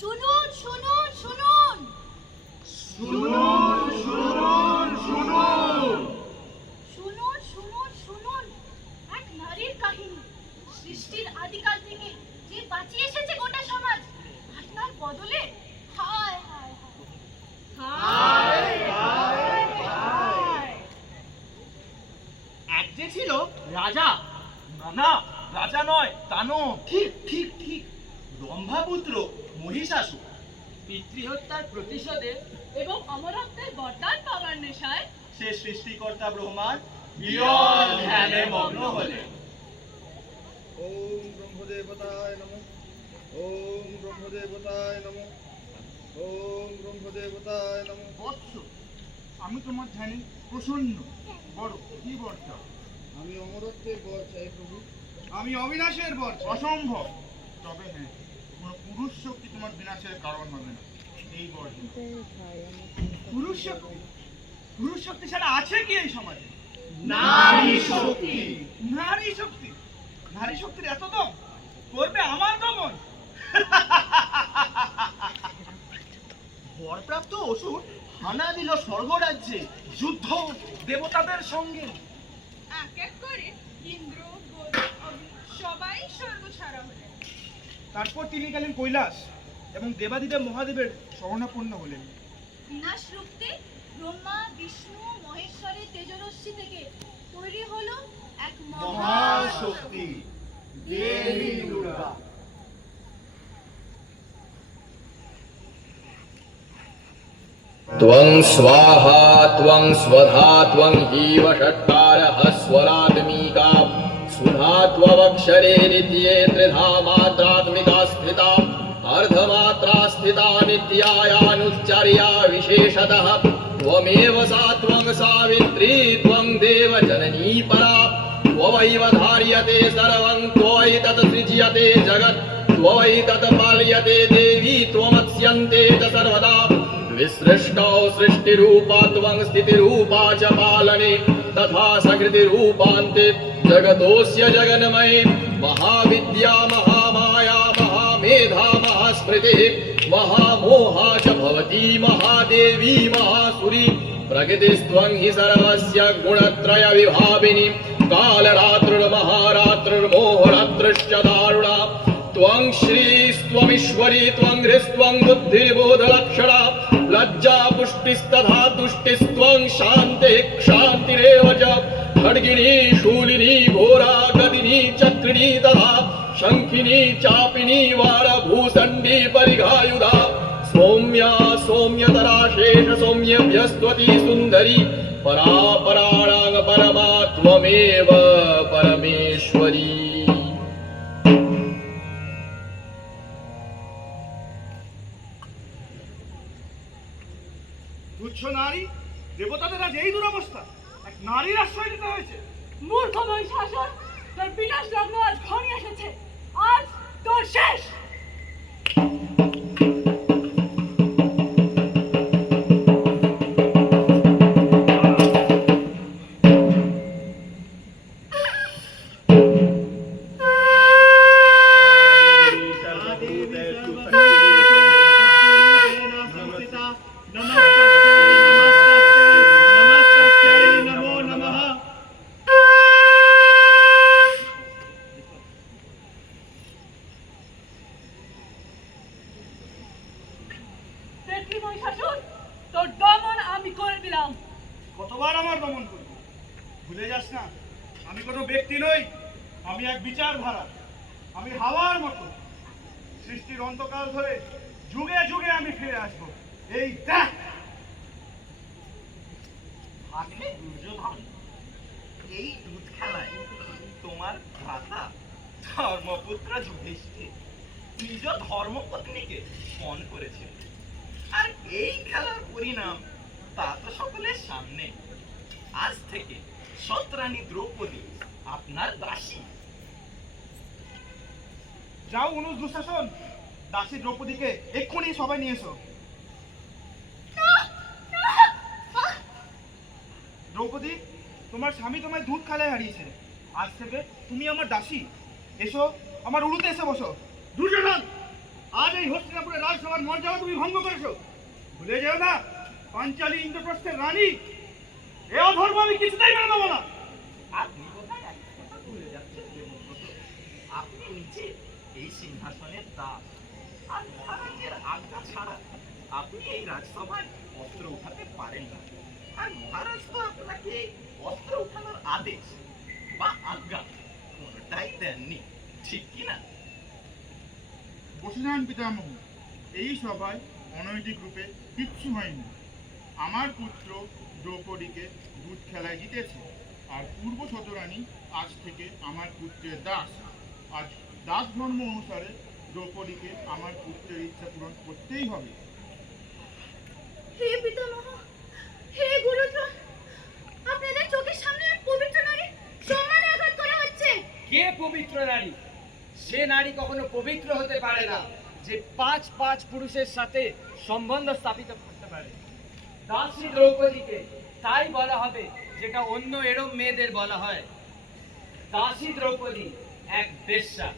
শুনুন শুনুন শুনুন শুনুন শুনুন শুনুন শুনুন শুনুন শুনুন এক নারীর কাহিনী। সৃষ্টির আদিকাল থেকে যে বাঁচিয়ে এসেছে গোটা সমাজ, আপনার বদলে হায় হায় হায় হায় হায়। এক যে ছিল রাজা, না রাজা নয়, দানব। ঠিক ঠিক ঠিক, ব্রহ্মাপুত্র মহিষাসুর। পিতৃহত্যার প্রতিশোধে এবং অমরত্বের বরদান পাওয়ার নেশায় সে সৃষ্টিকর্তা ব্রহ্মার বিরল ধ্যানে মগ্ন হলেন। ওম ব্রহ্মদেবতায় নমঃ। ওম ব্রহ্মদেবতায় নমঃ। ওম ব্রহ্মদেবতায় নমঃ। বৎস, আমি তোমার ধ্যানে প্রসন্ন। বড় কি বর চাও? আমি অমরত্বের বর চাই প্রভু। আমি অবিনাশের বর। অসম্ভব। তবে হ্যাঁ, কোনো পুরুষ শক্তি তোমার বিনাশের কারণ হবে না। এই বর দিন। পুরুষ শক্তি? পুরুষ শক্তি ছাড়া আছে কি এই সমাজে? নারী শক্তি। নারী শক্তি? নারী শক্তির এত দম? করবে আমার দমন? বরপ্রাপ্ত অসুর হানা দিল স্বর্গরাজ্যে, যুদ্ধ দেবতাদের সঙ্গে। এক এক করে ইন্দ্র সবাই স্বর্গ ছাড়া হলেন। তারপর তিনি গেলেন কৈলাস এবং দেবাদিদেব মহাদেবের শরণাপন্ন হলেন। বিনাশ রুখতে ব্রহ্মা বিষ্ণু মহেশ্বরের তেজরশ্মি থেকে তৈরি হলো এক মহাশক্তি, দেবী দুর্গা। त्वं स्वाहा त्वं स्वधा त्वं हीव षट्कारः स्वरात्मिका सुधा त्वमक्षरे नित्ये त्रिधा मात्रात्मिका स्थिता अर्धमात्रा स्थिता नित्यायानुच्चर्या विशेषतः त्वमेव सा त्वं सावित्री त्वं देवजननी परा त्वमैव धार्यते सर्वं त्वयैतत् सृज्यते जगत् त्वयैतत् पाल्यते देवी त्वमत्स्यन्ते च सर्वदा विसृष्टौ सृष्टिरूपा त्वं स्थितिरूपा च पालने तथा सकृतिरूपान्ते जगतोऽस्य जगन्मये महाविद्या महामाया महामेधा महास्मृतिः महामोहा च भवती महादेवी महासुरी प्रकृतिस्त्वं हि सर्वस्य गुणत्रयविभाविनी कालरात्रिर्महारात्रिर्मोहरात्रिश्च दारुणा त्वं श्रीस्त्वमीश्वरी त्वं हृस्त्वं बुद्धिर्बोधलक्षणा लज्जा पुष्टिस्तथा तुष्टिस्त्वं शान्तिः क्षान्तिरेव च खड्गिनी शूलिनी घोरा गदिनी चक्रिणी तथा शङ्खिनी चापिनी वारभूषण्डी परिघायुधा सौम्या सौम्यतरा शेष सौम्यभ्यस्त्वती सुन्दरी परा पराणां परमा त्वमेव परमेश्वरी। তুচ্ছ নারী, দেবতাদের আজ এই দুরবস্থা, এক নারীর আশ্রয় নিতে হয়েছে। মূর্খ মহিষাসুর, তোর বিনাশ লগ্ন আজ ঘনিয়ে এসেছে। আজ তোর শেষ। দেখলি মহিষাসুর, তোর দমন আমি করে দিলাম। কতবার আমার দমন করবি? ভুলে যাস না, আমি কোনো ব্যক্তি নই, আমি এক বিচারধারা। আমি হাওয়ার মতো। সৃষ্টির অন্তকাল ধরে যুগে যুগে আমি ফিরে আসবো। এই দেখ, হাতে দুর্যোধন। এই দুধ খেলায় তোমার ভ্রাতা ধর্মপুত্র যুধিষ্ঠির নিজ ধর্মপত্নীকে মন করেছিল। আর এই খেলার পরিণাম তা তো সকলের সামনে। আজ থেকে সৎরানী দ্রৌপদী আপনার দাসী। যাও অনুজ দুঃশাসন, দাসী দ্রৌপদীকে এক্ষুনি সবাই নিয়ে এসো। দ্রৌপদী, তোমার স্বামী তোমায় দুধ খেলায় হারিয়েছে। আজ থেকে তুমি আমার দাসী। এসো, আমার উড়ুতে এসে বসো। দুর্যোধন, আজ এই হস্তিনাপুর হস্তিনাপুরের রাজসভার মর্যাদা তুমি ভঙ্গ করেছো। ভুলে যেও না পাঞ্চালী ইন্দ্রপ্রস্থের রানী। এ অধর্ম আমি কিছুতেই মেনে নেবো না। আপনি কোথায় একটা কথা ভুলে যাচ্ছেন দেবব্রত? আপনি নিজে এই সিংহাসনের দাস, আর মহারাজের আজ্ঞা ছাড়া আপনি এই রাজসভায় অস্ত্র উঠাতে পারেন না। আর মহারাজ তো আপনাকে অস্ত্র উঠানোর আদেশ বা আজ্ঞা কোনটাই দেননি, ঠিক কি না? বসে যান পিতামহ। এই সভায় অনৈতিক রূপে কিচ্ছু হয়নি। আমার পুত্র দ্রৌপদীকে দুধ খেলায় জিতেছে, আর পূর্ব শতরানী আজ থেকে আমার পুত্রের দাস। আজ দাস ধর্ম অনুসারে দ্রৌপদীকে আমার পুত্রের ইচ্ছা পূরণ করতেই হবে। হে পিতামহ, হে গুরুজন, আপনাদের চোখের সামনে এক পবিত্র নারী সম্মানে আঘাত করা হচ্ছে। কে পবিত্র নারী? সে নারী কখনো পবিত্র হতে পারে না যে পাঁচ পুরুষের সাথে সম্বন্ধ স্থাপিত করতে পারে। দাসী দ্রৌপদীকে তাই বলা হবে যেটা অন্য এরম মেয়েদের বলা হয়। দাসী দ্রৌপদী এক বেশ্যা।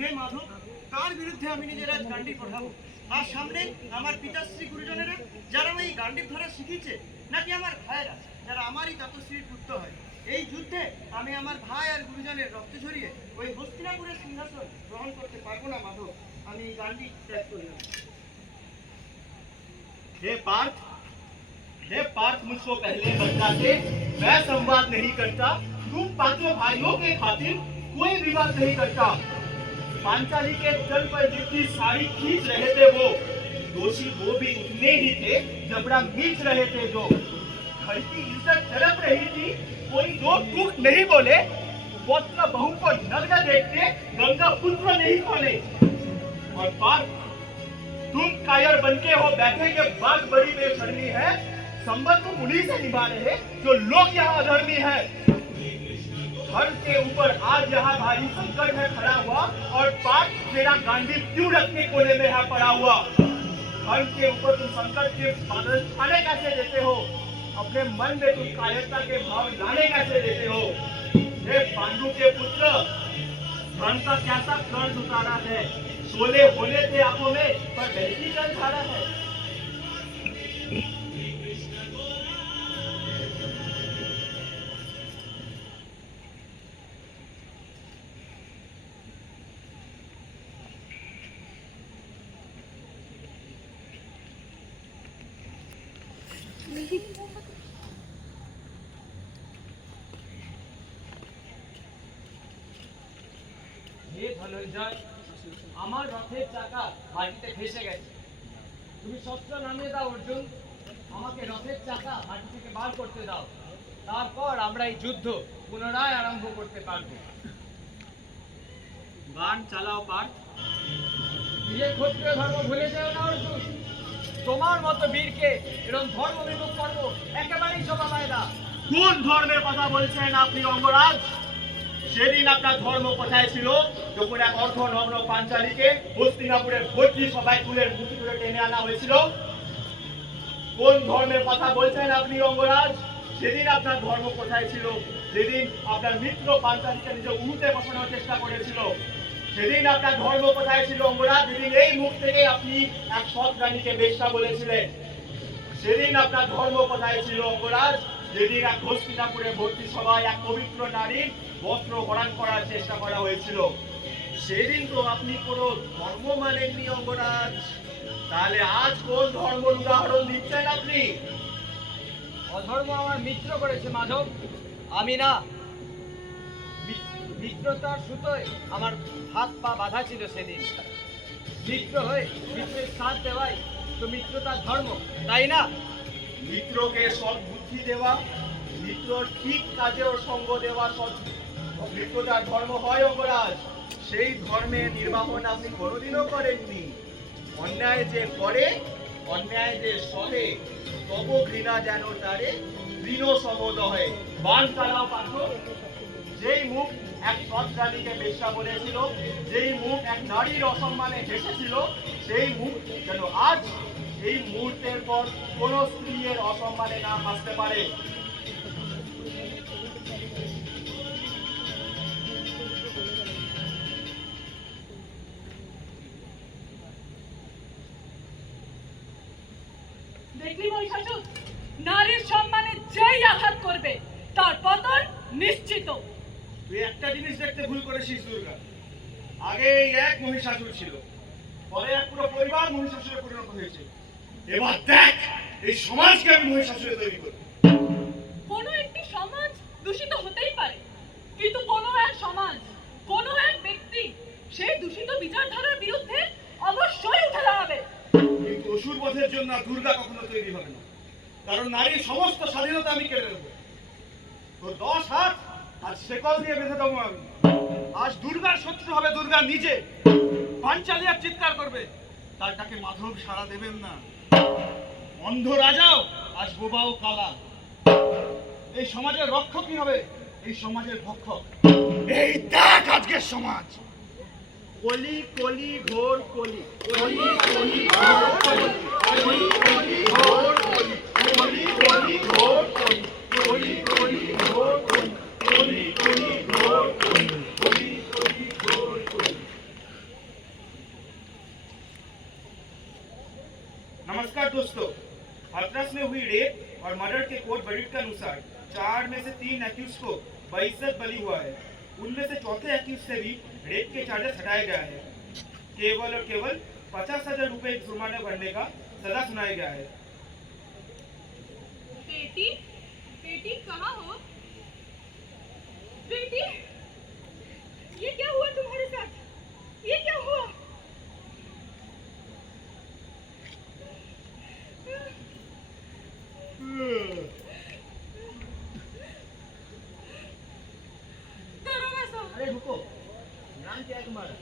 হে মাধব, কার বিরুদ্ধে আমি নিজের আজ গান্ডীব পড়াবো? আর সামনে আমার পিতাশ্রী গুরুজনেরা যারা এই গান্ডীব ধরা শিখিয়েছে, নাকি আমার ভাইয়েরা যারা আমারই তাতশ্রীর পুত্র হয়? এই যুদ্ধে আমি আমার ভাই আর গুরুজনের রক্ত ঝরিয়ে ওই হস্তিনাপুরের সিংহাসন গ্রহণ করতে পারবো না মাধব। আমি এই গান্ডীব ত্যাগ করলাম। हे पार्थ मुझको पहले बता दे, मैं संवाद नहीं करता। तुम पांचों भाइयों के खातिर कोई विवाद नहीं करता। पांचाली के तल पर जितनी साड़ी खींच रहे थे वो दोषी वो भी उतने ही थे, जबड़ा खींच रहे थे जो। घर की इज्जत तड़प रही थी, कोई दो टूक नहीं बोले। पुत्र बहू को नग्न देखते गंगा पुत्र नहीं खोले। और पार्थ, तुम कायर बनके हो बैठे, ये बात बड़ी बेशर्मी है। संबंध तुम उन्हीं से निभा रहे जो लोग यहाँ अधर्मी है। घर के ऊपर आज यहाँ भारी संकट है खड़ा हुआ, और पार्थ तेरा गांडीव क्यों रखने कोने में है पड़ा हुआ? घर के ऊपर तुम संकट के बादल छाने कैसे देते हो? अपने मन में तुम कायरता के भाव लाने कैसे देते हो? हे पांडु के पुत्र, धन का कैसा कर्ज उतारा है? सोले होने थे आंखों में, पर बहती जल धारा है। হে ধনঞ্জয়, আমার রথের চাকা মাটিতে ফেসে গেছে। তুমি শস্ত্র নামিয়ে দাও অর্জুন, আমাকে রথের চাকা মাটি থেকে বার করতে দাও। তারপর আমরা এই যুদ্ধ পুনরায় আরম্ভ করতে পারবো। বাণ চালাও পার্থ। নিজের ক্ষত্রিয় ধর্ম ভুলে যেও না অর্জুন। তোমার মতো বীরকে এরকম ধর্ম বিমুখ করবো একেবারেই শোভা পায় না। কোন ধর্মের কথা বলছেন আপনি অঙ্গরাজ? সেদিন আপনার ধর্ম কোথায় ছিল যখন এক অর্ধনগ্ন পাঞ্চালীকে হস্তিনাপুরের ভর্তি সবাই কুলের মুঠি করে টেনে আনা হয়েছিল? কোন ধর্মের কথা বলছেন আপনি অঙ্গরাজ? সেদিন আপনার ধর্ম কোথায় ছিল যেদিন আপনার মিত্র পাঞ্চালীকে নিজে উড়ুতে বসানোর চেষ্টা করেছিল? সেদিন আপনার ধর্ম কোথায় ছিল অঙ্গরাজ যেদিন এই মুখ থেকে আপনি এক সৎ রানীকে বেশ্যা বলেছিলেন? সেদিন আপনার ধর্ম কোথায় ছিল অঙ্গরাজ যেদিন এক হস্তিনাপুরে ভর্তি সবাই এক পবিত্র নারীর বস্ত্র হরণ করার চেষ্টা করা হয়েছিল? সেদিন তো আপনি কোনো ধর্ম মানেননি অঙ্গরাজ। তাহলে আজ কোন ধর্মের উদাহরণ দিচ্ছেন আপনি? অধর্ম আমার মিত্র করেছে মাধব, আমি না। মিত্রতার সুতোয় আমার হাত পা বাঁধা ছিল সেদিন। মিত্র হয়ে মিত্রের সাথ দেওয়াই তো মিত্রতার ধর্ম, তাই না? মিত্রকে সৎ বুদ্ধি দেওয়া, মিত্রর ঠিক কাজেও সঙ্গ দেওয়া মিত্রতার ধর্ম হয় অঙ্গরাজ। সেই ধর্মের নির্বাহন আপনি কোনোদিনও করেননি। অন্যায় যে করে, অন্যায় যে সহে, তব ঘৃণা যেন তারে তৃণ সমদহে। বাণ চালাও পার্থ। যেই মুখ এক সৎ রানীকে বেশ্যা বলেছিল, যেই মুখ এক নারীর অসম্মানে হেসেছিল, সেই মুখ যেন আজ এই মুহূর্তের পর কোন স্ত্রীর অসম্মানে না হাসতে পারে। দেখলি মহিষাসুর, নারীর সম্মানে যেই আঘাত করবে তার পতন নিশ্চিত। তুই একটা জিনিস দেখতে ভুল করেছিস দুর্গা। আগে এই এক মহিষাসুর ছিল, পরে এক পুরো পরিবার মহিষাসুরে পরিণত হয়েছে। এবার দেখ এই সমাজকে আমি মহিষাসুরে তৈরি করব। কোনো একটি সমাজ দূষিত হতেই পারে, কিন্তু কোনো এক সমাজ, কোনো এক ব্যক্তি সেই দূষিত বিচারধারার বিরুদ্ধে অবশ্যই উঠে দাঁড়াবে। কিন্তু অসুর বধের জন্য আর দুর্গা কখনো তৈরি হবে না, কারণ নারীর সমস্ত স্বাধীনতা আমি কেড়ে নেব। তোর 10 হাত আজ শেকল দিয়ে বেঁধে দেবো আমি। আজ দুর্গার শত্রু হবে দুর্গা নিজে। পাঞ্চালী আর চিৎকার করবে, তার ডাকে মাধব সাড়া দেবেন না। অন্ধ রাজাও আজ বোবা ও কালা। এই সমাজের রক্ষকই হবে এই সমাজের ভক্ষক। এই দেখ আজকের সমাজ। কলি কলি ঘোর কলি, কলি কলি ঘোর কলি, কলি কলি ঘোর কলি, কলি কলি ঘোর কলি, কলি কলি ঘোর কলি, কলি কলি ঘোর কলি, কলি কলি ঘোর কলি। नमस्कार दोस्तों, हाथरस में हुई रेप और मर्डर के कोर्ट वर्डिक्ट के अनुसार 4 में से 3 एक्यूज को बेइज्जत बरी हुआ है। उनमें से चौथे एक्यूज से भी रेप के चार्जेस हटाया गया है। केवल और केवल 50,000 रुपए जुर्माना भरने का सजा सुनाया गया है। बेटी, बेटी कहाँ हो? बेटी, ये क्या हुआ तुम्हारे साथ? ये क्या हुआ? दरोगा साहब, अरे रुको, नाम क्या है तुम्हारा?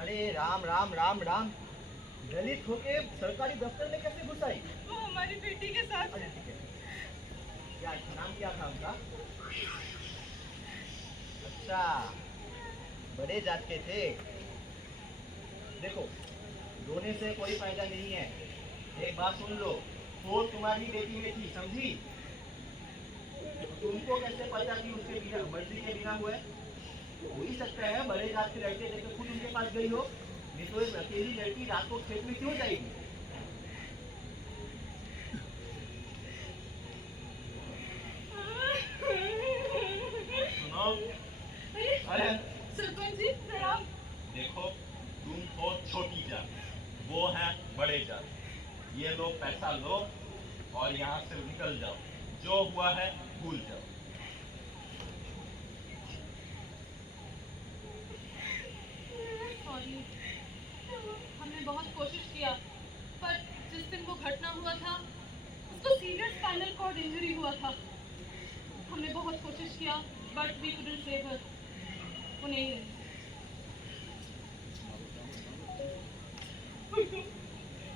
अरे राम राम राम राम, दलित होके सरकारी दफ्तर में कैसे घुस आई? वो हमारी बेटी के साथ। अरे ठीक है, क्या नाम क्या था उनका? अच्छा, बड़े जात के थे। देखो, रोने से कोई फायदा नहीं है। एक बात सुन लो, वो तुम्हारी बेटी में थी, समझी? तुमको कैसे पता कि उसके बिना मर्जी के बिना हुआ है? हो ही सकता है बड़े जात के लड़के देख खुद उनके पास गई हो, नहीं तो एक अकेली लड़की रात को खेत में क्यों जाएगी? सुनो, अरे सरपंच जी प्रणाम। देखो तुम हो छोटी जात, वो है बड़े जात। ये लो पैसा लो और यहाँ से निकल जाओ। जो हुआ है भूल जाओ। हमने बहुत कोशिश किया, पर जिस दिन वो घटना हुआ था उसको सीरियस स्पाइनल कॉर्ड इंजरी हुआ था। हमने बहुत कोशिश किया but we couldn't save her. वो नहीं रही।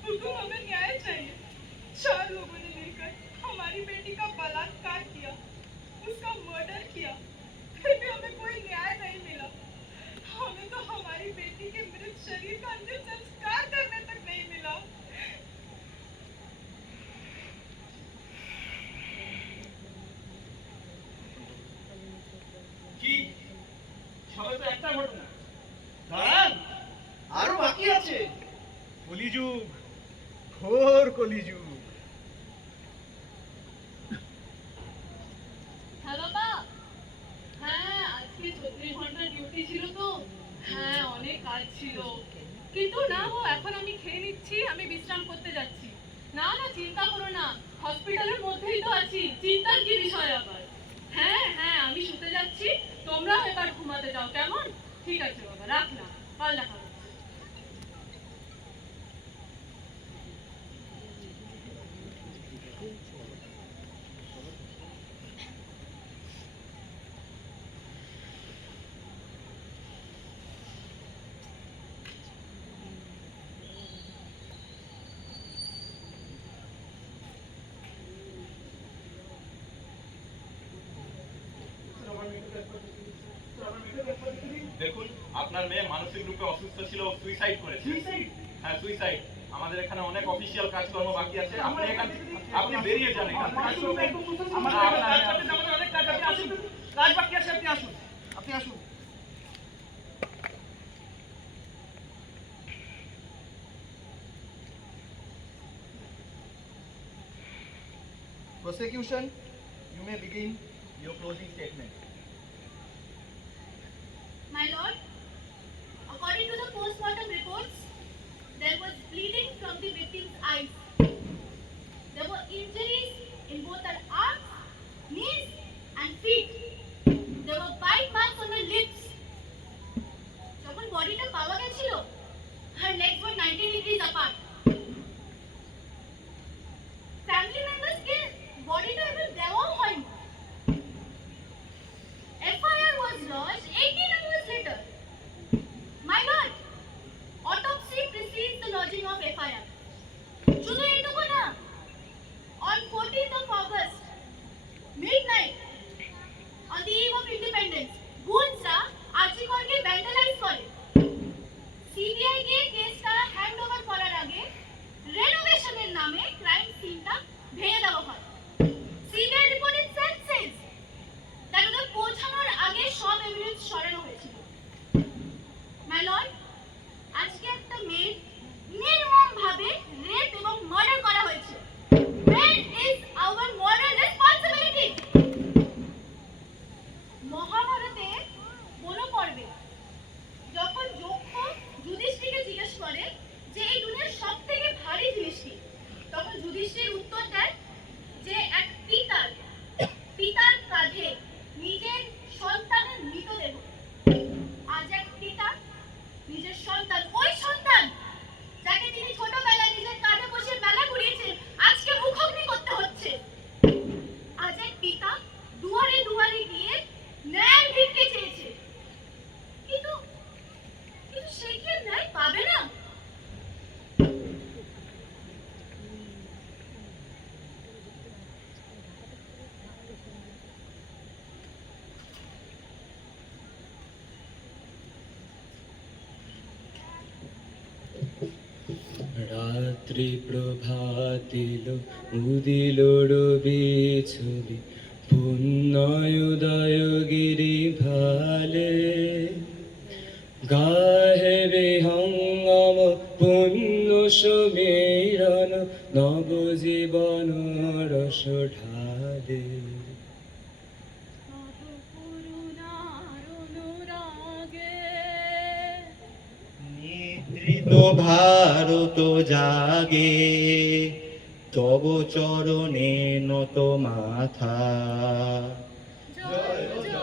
हुकुम, हमें न्याय चाहिए। 4 लोगों ने मिलकर हमारी बेटी का बलात्कार किया, उसका मर्डर किया, फिर भी हमें कोई न्याय नहीं मिला। हमें तो हमारी बेटी के मृत शरीर का अंतिम संस्कार करने तक नहीं मिला। কি সবে তো একটা ঘটনা, দাঁড়ান আরো বাকি আছে। কলিযুগ, ঘোর কলিযুগ। হ্যাঁ বাবা, হ্যাঁ আজকে 34 ঘন্টার ডিউটি ছিল তো, হ্যাঁ অনেক কাজ ছিল, কিন্তু না গো এখন আমি খেয়ে নিচ্ছি, আমি বিশ্রাম করতে যাচ্ছি। না না চিন্তা করো না, হসপিটালের মধ্যেই তো আছি, চিন্তার কি বিষয় আবার। হ্যাঁ হ্যাঁ আমি শুতে যাচ্ছি, তোমরাও এবার ঘুমাতে যাও কেমন? ঠিক আছে বাবা, রাখলাম, কাল দেখা হবে। দেখুন, আপনার মেয়ে মানসিক রূপে অসুস্থ ছিল, সুইসাইড করেছে। হ্যাঁ সুইসাইড। আমাদের এখানে অনেক অফিসিয়াল কাজকর্ম বাকি আছে, আপনি বেরিয়ে যান এখান থেকে। আমাদের অনেক কাজ আছে, আসুন, কাজ বাকি আছে, আপনি আসুন, আপনি আসুন। Prosecution, you may begin your closing statement. My lord, according to the post-mortem reports, there was bleeding from the victim's eyes. There were injuries in both her arms, knees, and feet. There were bite marks on her lips. যখন বডিটা পাওয়া গেছিল, her legs were 90 degrees apart. Family members কে বডিটা এবার দেওয়াও হয়নি। FIR was lodged 18 hours later. My lord, autopsy precedes the lodging of FIR. শুধু এটুকু না, on 14th of August, midnight, on the eve of independence, গুন্সরা আর্চিকরকে vandalise করে। CBI কে কেসটা hand over করার আগে রেনোভেশনের নামে ক্রাইম সিনটা ভেঙে দেওয়া হয়। CBI report itself says that ওদের পৌঁছানোর আগে সব এভিডেন্স সরানো হয়েছিল। মাই লর্ড, আজকে একটা মেয়ে নির্মমভাবে রেপ এবং মার্ডার করা হয়েছে। Where is our moral responsibility? মহাভারতে বন পর্বে যখন যক্ষ যুধিষ্ঠিরকে জিজ্ঞেস করে যে এই দুনিয়ার সব থেকে ভারী জিনিস কি, তখন যুধিষ্ঠির উত্তর দেয় যে এক পিতার কাঁধে নিজের সন্তানের মৃতদেহ। আজ এক পিতা নিজের সন্তান, ওই সন্তান যাকে তিনি ছোটবেলায় নিজের কাঁধে বসে মেলা ঘুরিয়েছেন, আজকে মুখোমুখি করতে হচ্ছে। আজ এক পিতা দুয়ারে দুয়ারে গিয়ে ন্যায় ভিক্ষে চেয়েছে, কিন্তু সে কি ন্যায় পাবে না? রাত্রি প্রভাতিল উদিলোড় বিছুলি পুণ্যুদয় গিরি ভালে গাহে বিহঙ্গম পুণ্য সমীরণ নবজীবন রস ঢালে। নিদ্রিত ভারত জাগে তব চরণে নত মাথা। জয় জয়